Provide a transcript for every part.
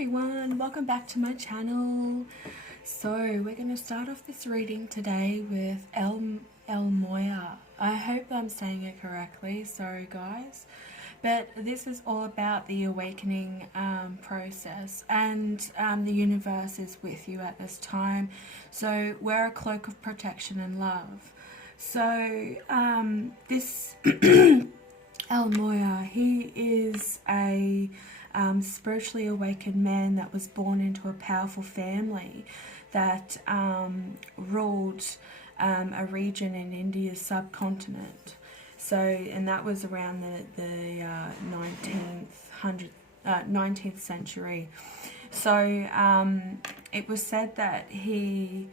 everyone, welcome back to my channel. So we're going to start off this reading today with El Moya. I hope I'm saying it correctly, sorry guys. But this is all about the awakening process, and the universe is with you at this time. So wear a cloak of protection and love. So this El Moya, he is a spiritually awakened man that was born into a powerful family that ruled a region in India's subcontinent. So, and that was around the 19th century. So it was said that he,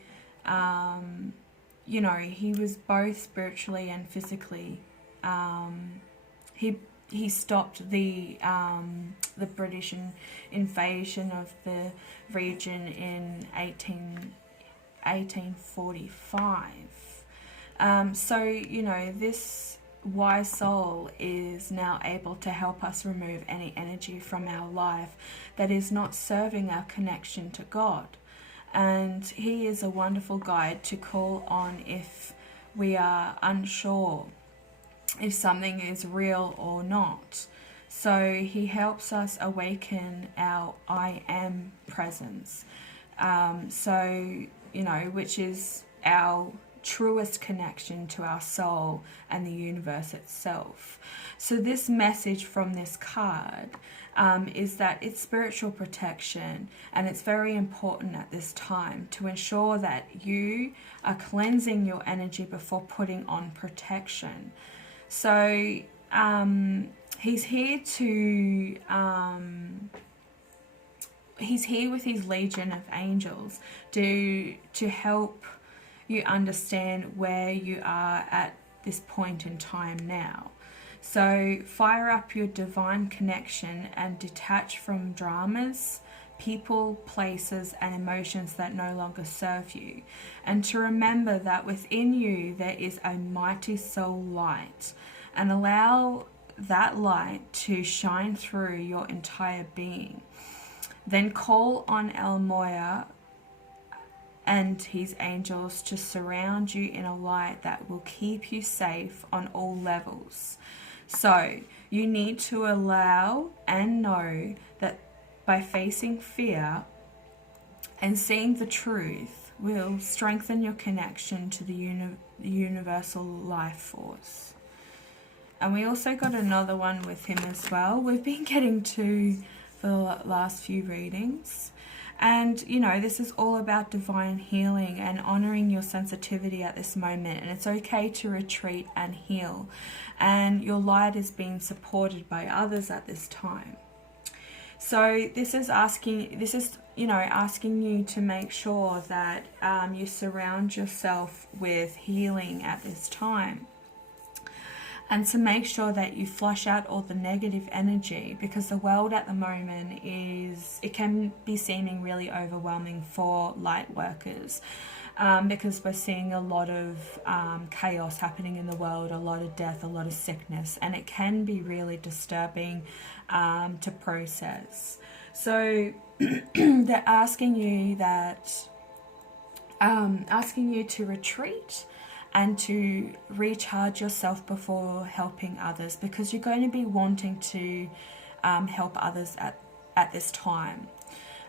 he was both spiritually and physically. He stopped the British invasion of the region in 1845. So, this wise soul is now able to help us remove any energy from our life that is not serving our connection to God. And he is a wonderful guide to call on if we are unsure if something is real or not. So he helps us awaken our I am presence. Which is our truest connection to our soul and the universe itself. So this message from this card is that it's spiritual protection, and it's very important at this time to ensure that you are cleansing your energy before putting on protection. So he's here with his legion of angels to help you understand where you are at this point in time now. So fire up your divine connection and detach from dramas, people, places, and emotions that no longer serve you. And to remember that within you there is a mighty soul light, and allow that light to shine through your entire being. Then call on El Moya and his angels to surround you in a light that will keep you safe on all levels. So you need to allow and know that by facing fear and seeing the truth will strengthen your connection to the universal life force. And we also got another one with him as well. We've been getting two for the last few readings. And, this is all about divine healing and honoring your sensitivity at this moment. And it's okay to retreat and heal. And your light is being supported by others at this time. So this is asking you to make sure that you surround yourself with healing at this time. And to make sure that you flush out all the negative energy, because the world at the moment it can be seeming really overwhelming for light workers, because we're seeing a lot of chaos happening in the world, a lot of death, a lot of sickness, and it can be really disturbing to process. So they're asking you to retreat and to recharge yourself before helping others, because you're going to be wanting to help others at this time.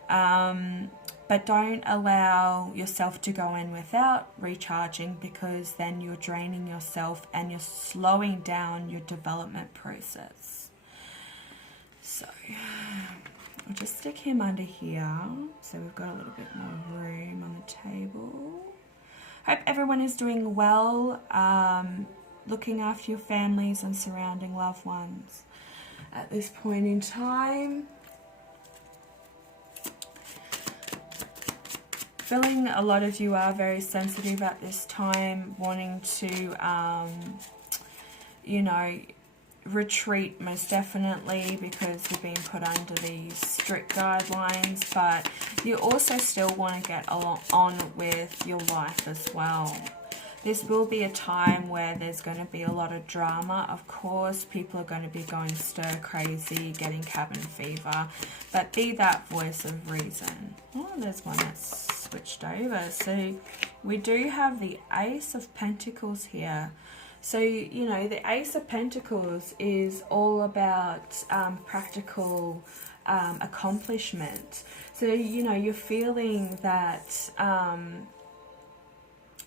But don't allow yourself to go in without recharging, because then you're draining yourself and you're slowing down your development process. So I'll just stick him under here so we've got a little bit more room on the table. Hope everyone is doing well, looking after your families and surrounding loved ones at this point in time. Feeling a lot of you are very sensitive at this time, wanting to, retreat most definitely, because you've been put under these strict guidelines, but you also still want to get on with your life as well. This will be a time where there's going to be a lot of drama. Of course, people are going to be going stir crazy, getting cabin fever, but be that voice of reason. Oh, there's one that's switched over. So we do have the Ace of Pentacles here. So, you know, the Ace of Pentacles is all about practical accomplishment. So, you know, you're feeling that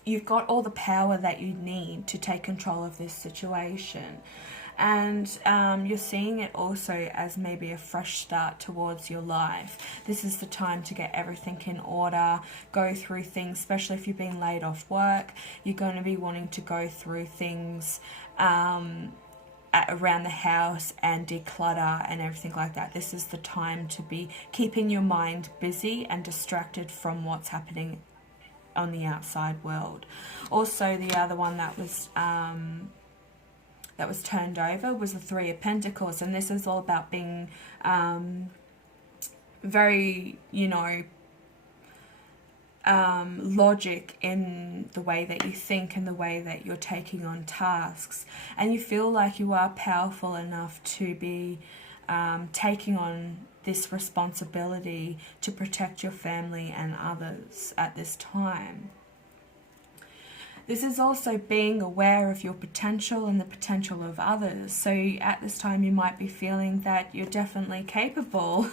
you've got all the power that you need to take control of this situation. And you're seeing it also as maybe a fresh start towards your life. This is the time to get everything in order, go through things, especially if you've been laid off work. You're going to be wanting to go through things around the house and declutter and everything like that. This is the time to be keeping your mind busy and distracted from what's happening on the outside world. Also, the other one that was turned over was the Three of Pentacles, and this is all about being very, you know, logic in the way that you think and the way that you're taking on tasks, and you feel like you are powerful enough to be taking on this responsibility to protect your family and others at this time. This is also being aware of your potential and the potential of others. So at this time you might be feeling that you're definitely capable,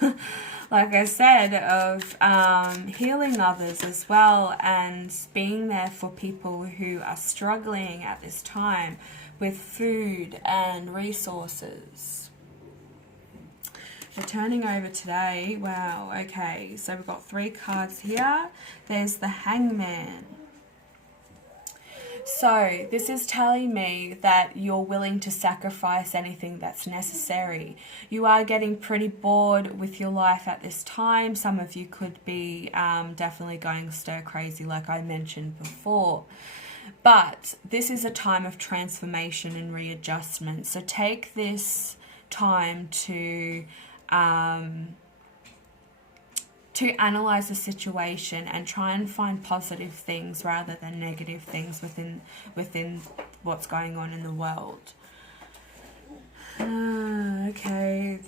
like I said, of healing others as well, and being there for people who are struggling at this time with food and resources. So turning over today, wow, okay, so we've got 3 cards here. There's the Hangman. So this is telling me that you're willing to sacrifice anything that's necessary. You are getting pretty bored with your life at this time. Some of you could be definitely going stir crazy, like I mentioned before. But this is a time of transformation and readjustment. So take this time to analyze the situation and try and find positive things rather than negative things within what's going on in the world. Okay,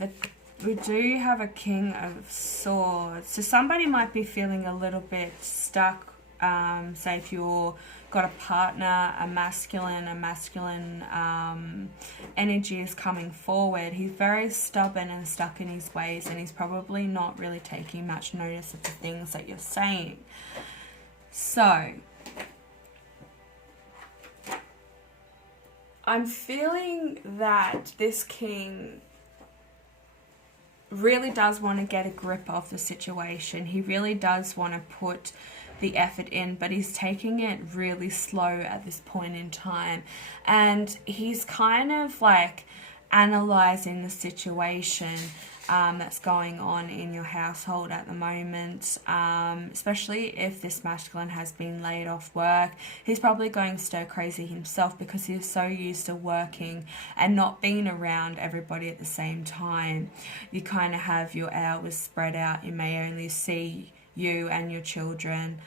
we do have a King of Swords. So somebody might be feeling a little bit stuck. Say if you're got a partner, a masculine energy is coming forward. He's very stubborn and stuck in his ways, and he's probably not really taking much notice of the things that you're saying. So I'm feeling that this king really does want to get a grip of the situation. He really does want to put the effort in, but he's taking it really slow at this point in time, and he's kind of like analyzing the situation that's going on in your household at the moment, especially if this masculine has been laid off work. He's probably going stir crazy himself because he's so used to working and not being around everybody at the same time. You kind of have your hours spread out. You may only see you and your children,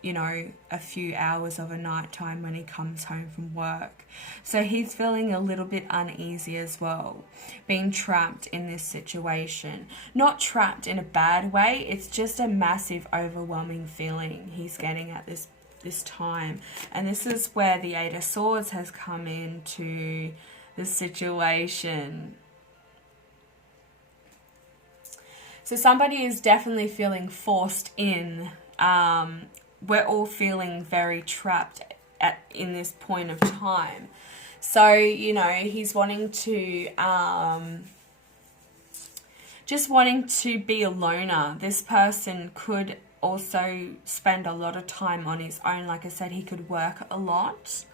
you know, a few hours of a night time when he comes home from work. So he's feeling a little bit uneasy as well, being trapped in this situation. Not trapped in a bad way, it's just a massive, overwhelming feeling he's getting at this time. And this is where the Eight of Swords has come into the situation. So somebody is definitely feeling forced in. We're all feeling very trapped in this point of time. So, you know, he's wanting to, just wanting to be a loner. This person could also spend a lot of time on his own. Like I said, he could work a lot.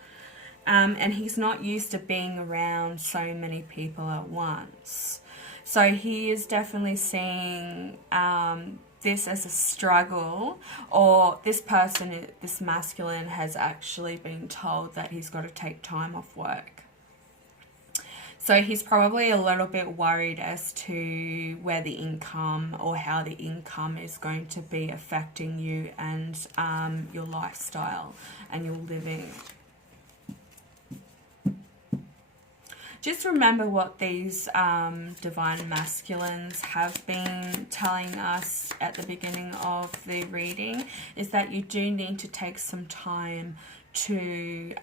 And he's not used to being around so many people at once. So he is definitely seeing this as a struggle, or this person, this masculine, has actually been told that he's got to take time off work. So he's probably a little bit worried as to where the income or how the income is going to be affecting you and your lifestyle and your living. Just remember what these divine masculines have been telling us at the beginning of the reading, is that you do need to take some time to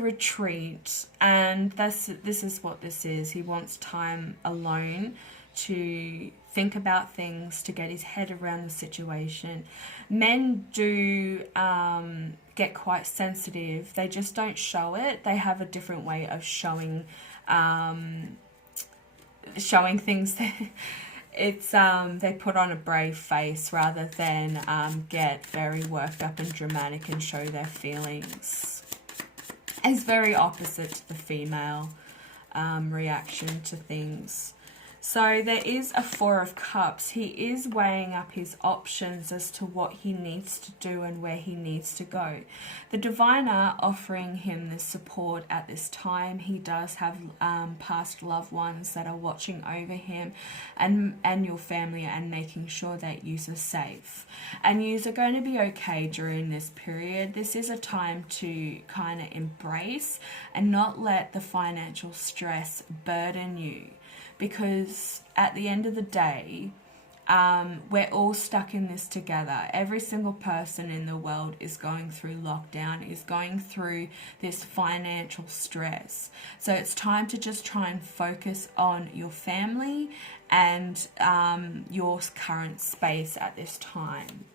retreat, and this is what this is. He wants time alone to think about things, to get his head around the situation. Men do get quite sensitive. They just don't show it. They have a different way of showing things. It's they put on a brave face rather than get very worked up and dramatic and show their feelings. It's very opposite to the female reaction to things. So there is a Four of Cups. He is weighing up his options as to what he needs to do and where he needs to go. The diviner offering him this support at this time. He does have past loved ones that are watching over him and your family and making sure that you are safe. And you are going to be okay during this period. This is a time to kind of embrace and not let the financial stress burden you. Because at the end of the day, we're all stuck in this together. Every single person in the world is going through lockdown, is going through this financial stress. So it's time to just try and focus on your family and your current space at this time.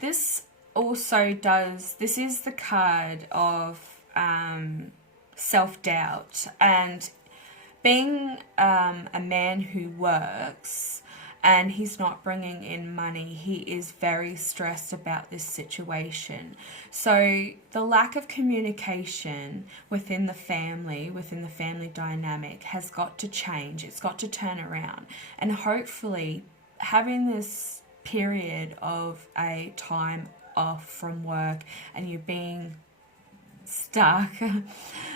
This also does, this is the card of self-doubt, and being a man who works and he's not bringing in money, he is very stressed about this situation. So the lack of communication within the family dynamic has got to change. It's got to turn around, and hopefully having this period of a time off from work and you being stuck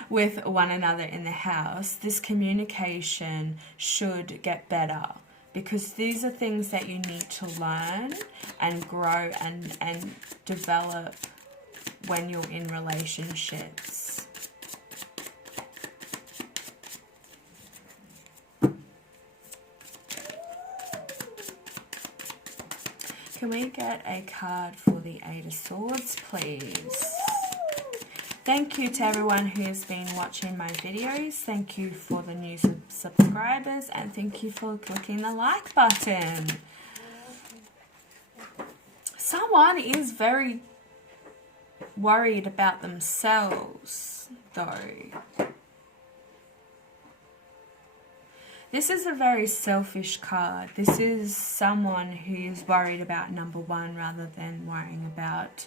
with one another in the house, this communication should get better, because these are things that you need to learn and grow and develop when you're in relationships. Can we get a card for the Eight of Swords, please? Thank you to everyone who has been watching my videos. Thank you for the new subscribers, and thank you for clicking the like button. Someone is very worried about themselves, though. This is a very selfish card. This is someone who is worried about number one rather than worrying about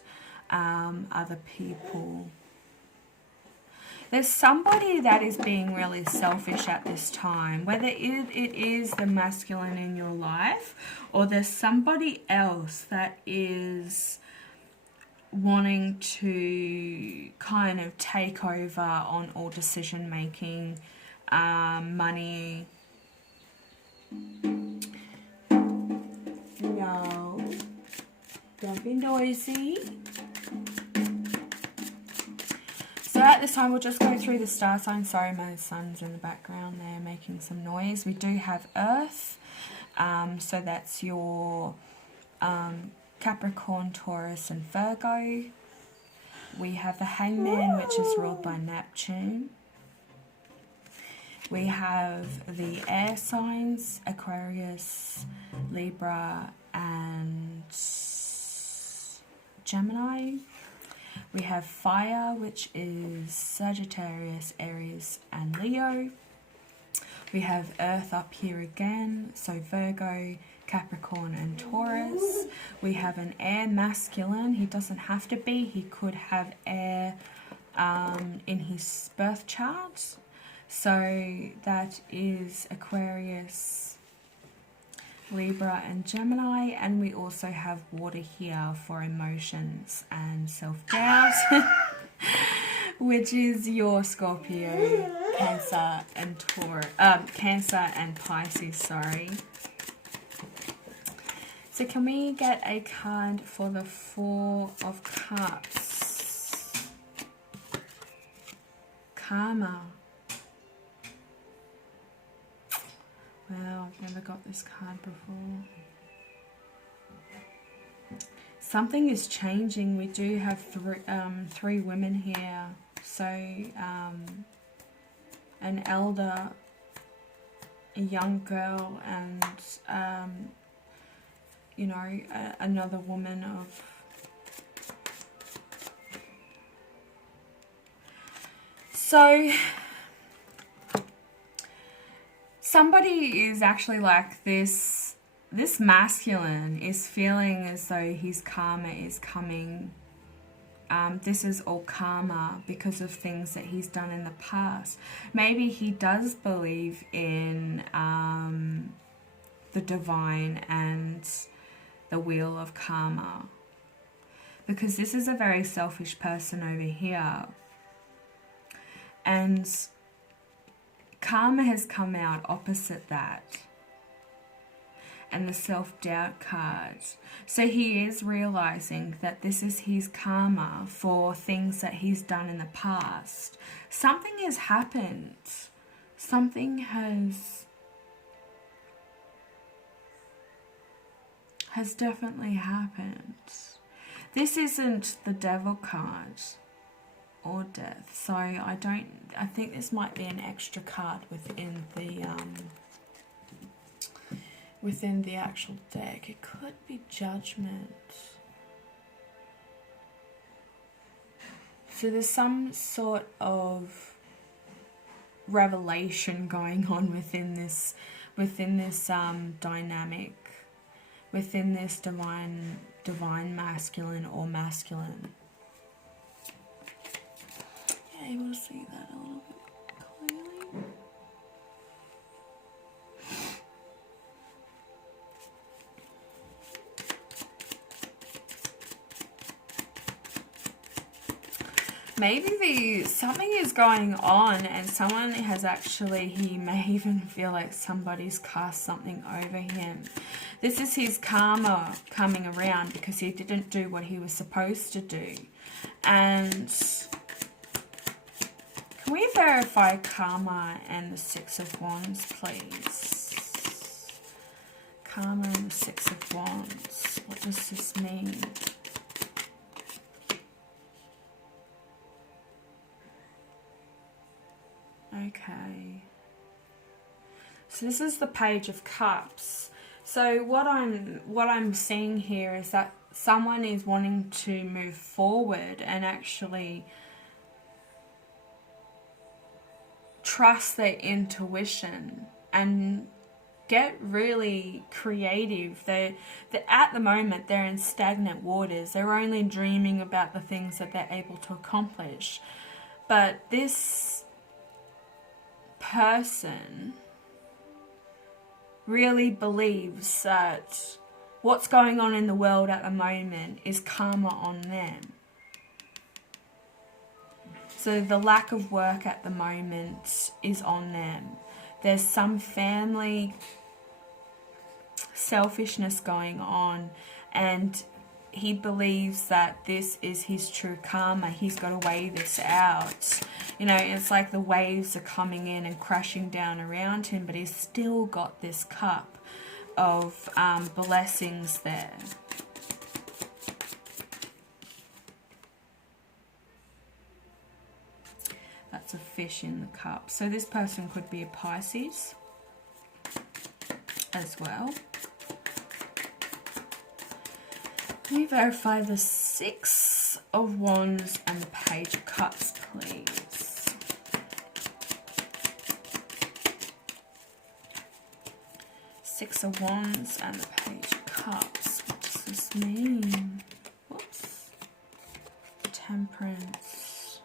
other people. There's somebody that is being really selfish at this time, whether it is the masculine in your life, or there's somebody else that is wanting to kind of take over on all decision making, money. No, don't be noisy. So at this time, we'll just go through the star signs. Sorry, my son's in the background there making some noise. We do have Earth, so that's your Capricorn, Taurus, and Virgo. We have the Hangman, which is ruled by Neptune. We have the air signs, Aquarius, Libra, and Gemini. We have fire, which is Sagittarius, Aries, and Leo. We have earth up here again, so Virgo, Capricorn, and Taurus. We have an air masculine. He doesn't have to be. He could have air in his birth chart. So that is Aquarius, Libra and Gemini, and we also have water here for emotions and self-doubt, which is your Scorpio, Cancer and Cancer and Pisces, sorry. So can we get a card for the Four of Cups? Karma. Wow, I've never got this card before. Something is changing. We do have three women here. So, an elder, a young girl, and, you know, another woman of... So... somebody is actually like this masculine is feeling as though his karma is coming. This is all karma because of things that he's done in the past. Maybe he does believe in the divine and the wheel of karma. Because this is a very selfish person over here. And karma has come out opposite that. And the self-doubt card. So he is realizing that this is his karma for things that he's done in the past. Something has happened. Something has definitely happened. This isn't the devil card or death, so I think this might be an extra card within the actual deck. It could be judgment. So there's some sort of revelation going on within this dynamic, within this divine masculine or masculine. Able to see that a little bit clearly. Maybe something is going on and someone has actually, he may even feel like somebody's cast something over him. This is his karma coming around because he didn't do what he was supposed to do. And can we verify karma and the Six of Wands, please? Karma and the Six of Wands. What does this mean? Okay. So this is the Page of Cups. So what I'm seeing here is that someone is wanting to move forward and actually trust their intuition and get really creative. At the moment they're in stagnant waters. They're only dreaming about the things that they're able to accomplish. But this person really believes that what's going on in the world at the moment is karma on them. So the lack of work at the moment is on them. There's some family selfishness going on, and he believes that this is his true karma. He's got to weigh this out. You know, it's like the waves are coming in and crashing down around him, but he's still got this cup of blessings there. That's a fish in the cup. So this person could be a Pisces as well. Can you verify the Six of Wands and the Page of Cups, please? Six of Wands and the Page of Cups. What does this mean? Whoops. Temperance.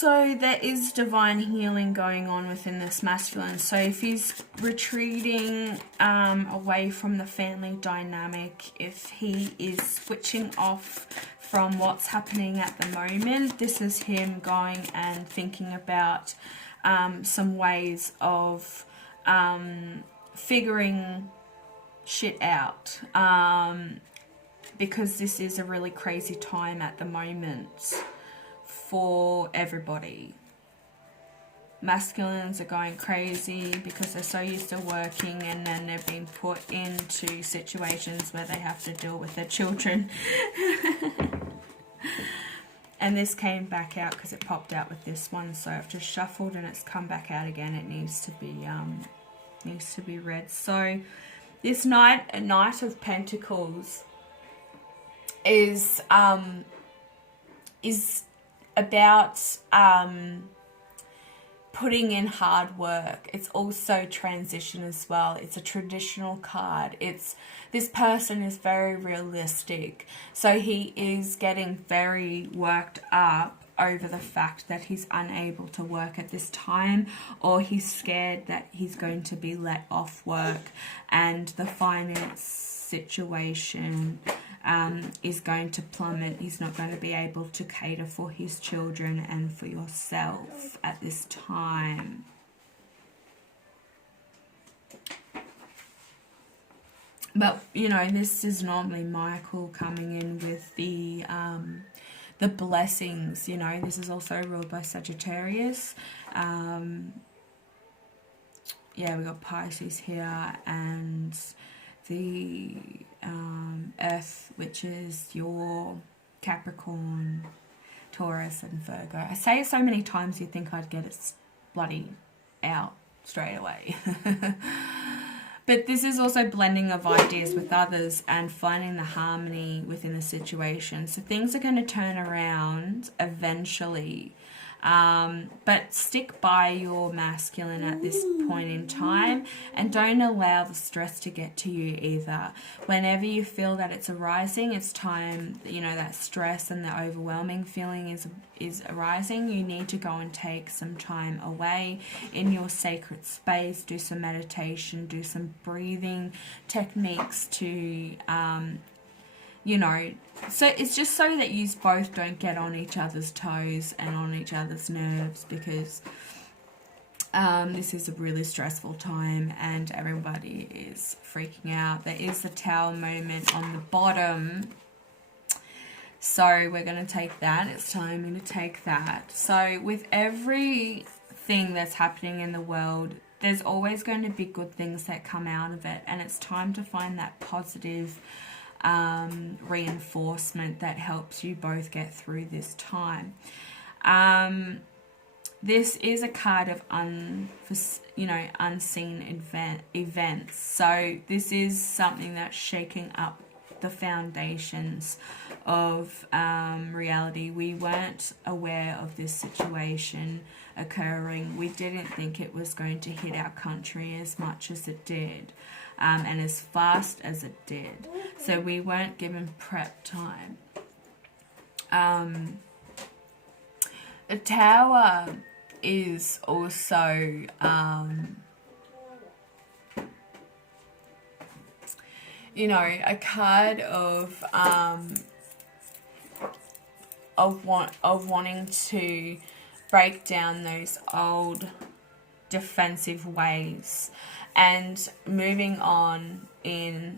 So there is divine healing going on within this masculine. So if he's retreating away from the family dynamic, if he is switching off from what's happening at the moment, this is him going and thinking about some ways of figuring shit out, because this is a really crazy time at the moment for everybody. Masculines are going crazy because they're so used to working, and then they're being put into situations where they have to deal with their children. And this came back out because it popped out with this one, so I've just shuffled and it's come back out again. It needs to be read. So this Knight of Pentacles is about putting in hard work. It's also transition as well. It's a traditional card. This person is very realistic, so he is getting very worked up over the fact that he's unable to work at this time, or he's scared that he's going to be let off work and the finance situation is going to plummet. He's not going to be able to cater for his children and for yourself at this time. But, you know, this is normally Michael coming in with the blessings. You know, this is also ruled by Sagittarius. Yeah, we got Pisces here, and the Earth, which is your Capricorn, Taurus and Virgo. I say it so many times you'd think I'd get it bloody out straight away. But this is also blending of ideas with others and finding the harmony within the situation. So things are going to turn around eventually. But stick by your masculine at this point in time, and don't allow the stress to get to you either. Whenever you feel that it's arising, it's time, you know, that stress and the overwhelming feeling is arising. You need to go and take some time away in your sacred space, do some meditation, do some breathing techniques to you know, so it's just so that you both don't get on each other's toes and on each other's nerves, because this is a really stressful time and everybody is freaking out. There is the Tower moment on the bottom, so we're going to take that. It's time to take that. So with everything that's happening in the world, there's always going to be good things that come out of it, and it's time to find that positive reinforcement that helps you both get through this time. This is a card of unseen events. So this is something that's shaking up the foundations of reality. We weren't aware of this situation occurring. We didn't think it was going to hit our country as much as it did. And as fast as it did. So we weren't given prep time. The Tower is also you know, a card of wanting to break down those old defensive ways and moving on in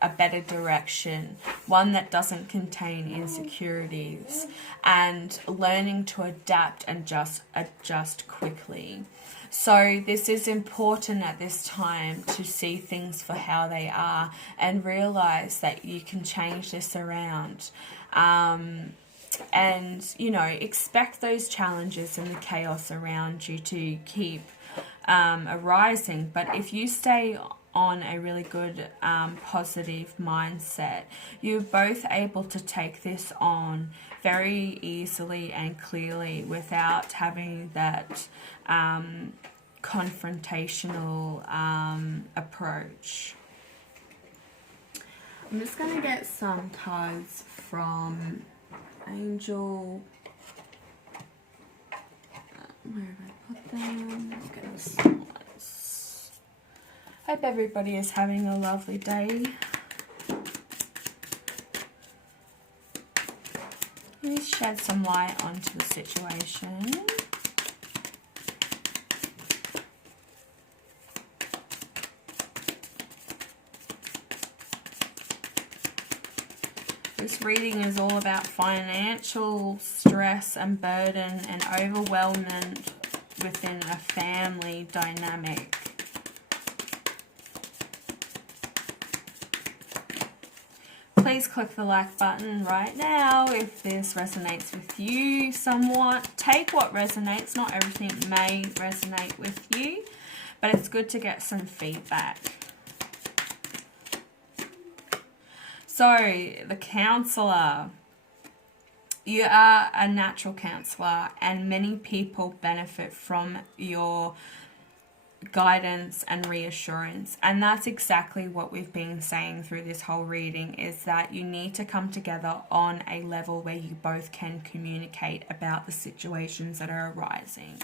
a better direction, one that doesn't contain insecurities, and learning to adapt and just adjust quickly. So this is important at this time to see things for how they are and realize that you can change this around. And, you know, expect those challenges and the chaos around you to keep arising. But if you stay on a really good positive mindset, you're both able to take this on very easily and clearly without having that confrontational approach. I'm just going to get some cards from Angel Where have I put them? Goodness. Hope everybody is having a lovely day. Please shed some light onto the situation. This reading is all about financial stress and burden and overwhelmment within a family dynamic. Please click the like button right now if this resonates with you somewhat. Take what resonates. Not everything may resonate with you, but it's good to get some feedback. So, the counselor. You are a natural counselor, and many people benefit from your guidance and reassurance, and that's exactly what we've been saying through this whole reading, is that you need to come together on a level where you both can communicate about the situations that are arising.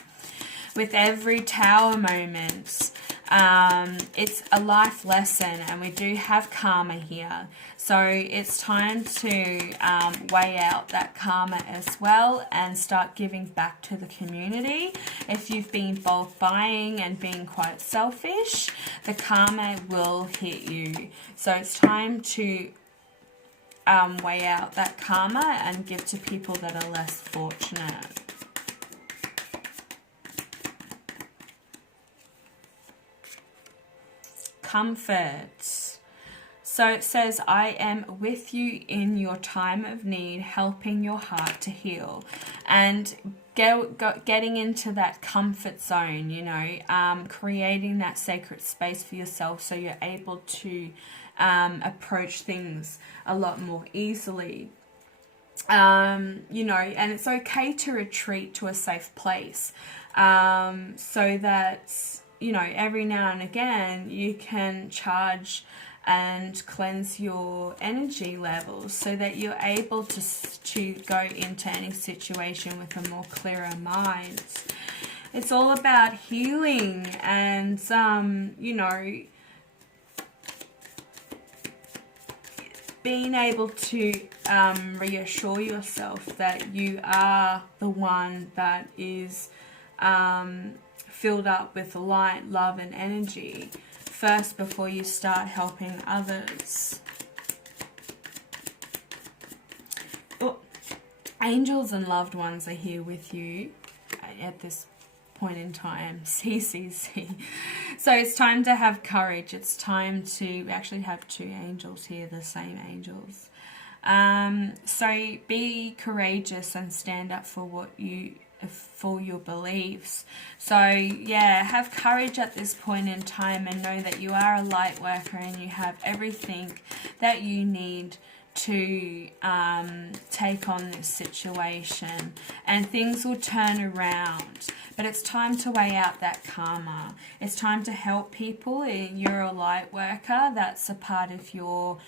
With every tower moment, it's a life lesson, and we do have karma here. So it's time to weigh out that karma as well and start giving back to the community. If you've been bulk buying and being quite selfish, the karma will hit you. So it's time to weigh out that karma and give to people that are less fortunate. Comfort. So it says, I am with you in your time of need, helping your heart to heal. And getting into that comfort zone, you know, creating that sacred space for yourself so you're able to approach things a lot more easily. You know, and it's okay to retreat to a safe place so that, you know, every now and again you can charge and cleanse your energy levels so that you're able to go into any situation with a more clearer mind. It's all about healing and, you know, being able to reassure yourself that you are the one that is filled up with light, love and energy first before you start helping others. Oh, angels and loved ones are here with you at this point in time. CCC. So it's time to have courage. It's time to, we actually have two angels here, the same angels. So be courageous and stand up for what you, for your beliefs. So yeah, have courage at this point in time and know that you are a light worker and you have everything that you need to take on this situation, and things will turn around. But it's time to weigh out that karma. It's time to help people. You're a light worker. That's a part of your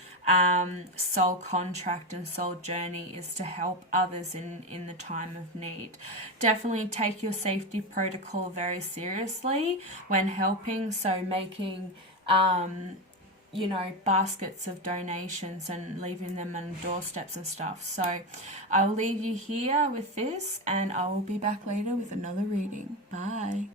soul contract and soul journey, is to help others in the time of need. Definitely take your safety protocol very seriously when helping. So making you know, baskets of donations and leaving them on doorsteps and stuff. So I'll leave you here with this, and I will be back later with another reading. Bye.